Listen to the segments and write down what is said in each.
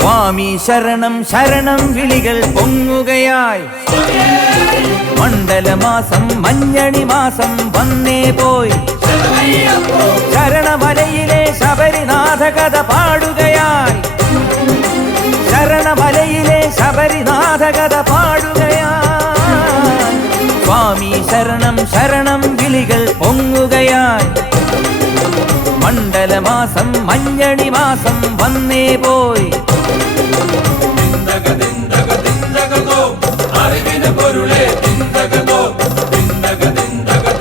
സ്വാമി ശരണം ശരണം വിളികൾ പൊങ്ങുകയായി. മണ്ഡലമാസം മഞ്ഞണി മാസം വന്നേ പോയി. ശരണമലയിലെ ശബരിനാഥ കഥ പാടുകയായി. ശരണമലയിലെ ശബരിനാഥ കഥ പാടുകയായി. സ്വാമി ശരണം ശരണം വിളികൾ പൊങ്ങുകയായി. മണ്ഡലമാസം മഞ്ഞണി മാസം വന്നേ പോയി. അറിവിന് പൊരുളെ തിന്തകതോ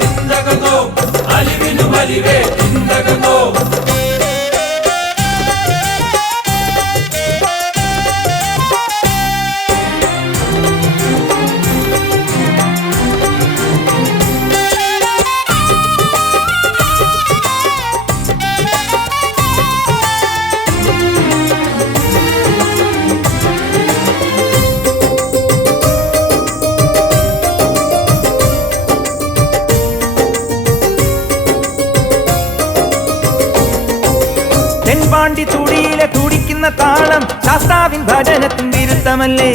തിന്തകതോ അലിവിനു വലിവേ തിന്തകതോ. തെൻപാണ്ടി തുടിയിലെ തുടിക്കുന്ന താളം ശാസ്താവിൻ ഭജനത്തിൻ വിരുദ്ധമല്ലേ.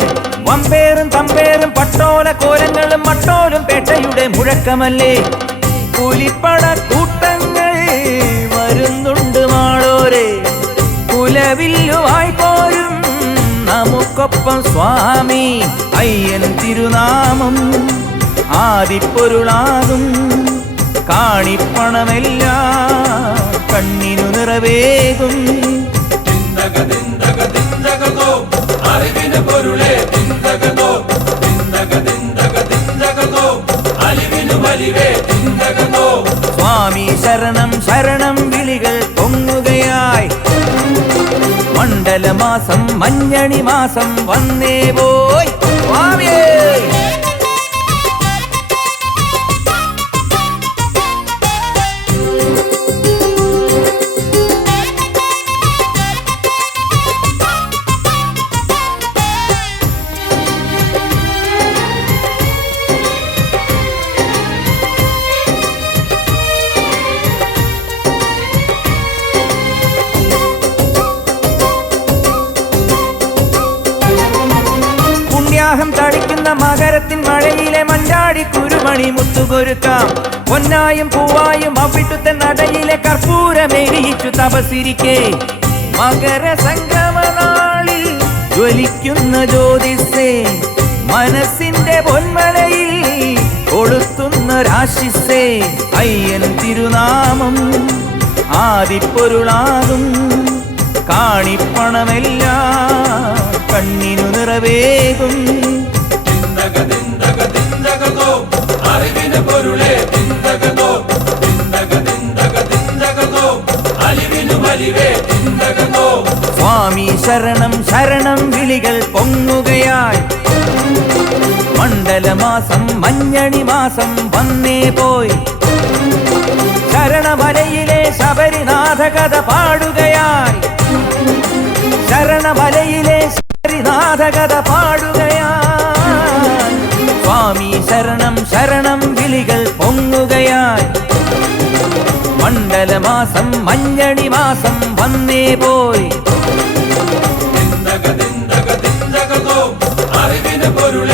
വമ്പേറും തമ്പേറും പട്ടോല കോലങ്ങളും മട്ടോലും പേട്ടയുടെ മുഴക്കമല്ലേ. പുലിപ്പട കൂട്ടങ്ങൾ വരുന്നുണ്ട് മാളോരെ. കുലവില്ലുമായി പോരും നമുക്കൊപ്പം സ്വാമി. അയ്യൻ തിരുനാമം ആദിപ്പൊരുളാകും. കാണിപ്പണമെല്ലാം കണ്ണിനു നിറവേകും. അറിവിന് പൊരുളെ തിന്തകതോ തിന്തകതോ അലിവിനു വലിവേ തിന്തകതോ. സ്വാമി ശരണം ശരണം വിളികൾ പൊങ്ങുകയായി. മണ്ഡലമാസം മഞ്ഞണി മാസം വന്നേ പോയി. സ്വാമിയേ തളിക്കുന്ന മകരത്തിൻ മഴയിലെ മഞ്ചാടി കുരുമണി മുത്തുകൊരുക്കാം. പൊന്നായും പൂവായും അവിടുത്തെ നടയിലെ കർപ്പൂരമേരിയിച്ചു തപസിരിക്കേ. മകര സംഗമനാളിൽ ജ്വലിക്കുന്ന ജ്യോതിസേ. മനസ്സിന്റെ പൊന്മലയിൽ കൊളുത്തുന്ന രാശിസേ. അയ്യൻ തിരുനാമം ആദിപ്പൊരുളാകും. കാണിപ്പണമെല്ലാം കണ്ണിനു നിറവേകും. അറിവിന് പൊരുളെ തിന്തകതോ തിന്തകതോ അലിവിനു വലിവേ തിന്തകതോ. സ്വാമി ശരണം ശരണം വിളികൾ പൊങ്ങുകയായി. മണ്ഡലമാസം മഞ്ഞണി മാസം വന്നേ പോയി. ശരണമലയിലെ ശബരിനാഥ കഥ പാടുകയായി. ശരണമലയിലെ ശബരിനാഥ കഥ പാടുകയായി. സ്വാമി ശരണം ശരണം വിളികൾ പൊങ്ങുകയായി. മണ്ഡലമാസം മഞ്ഞണി മാസം വന്നേ പോയി. അറിവിന് പൊരുളെ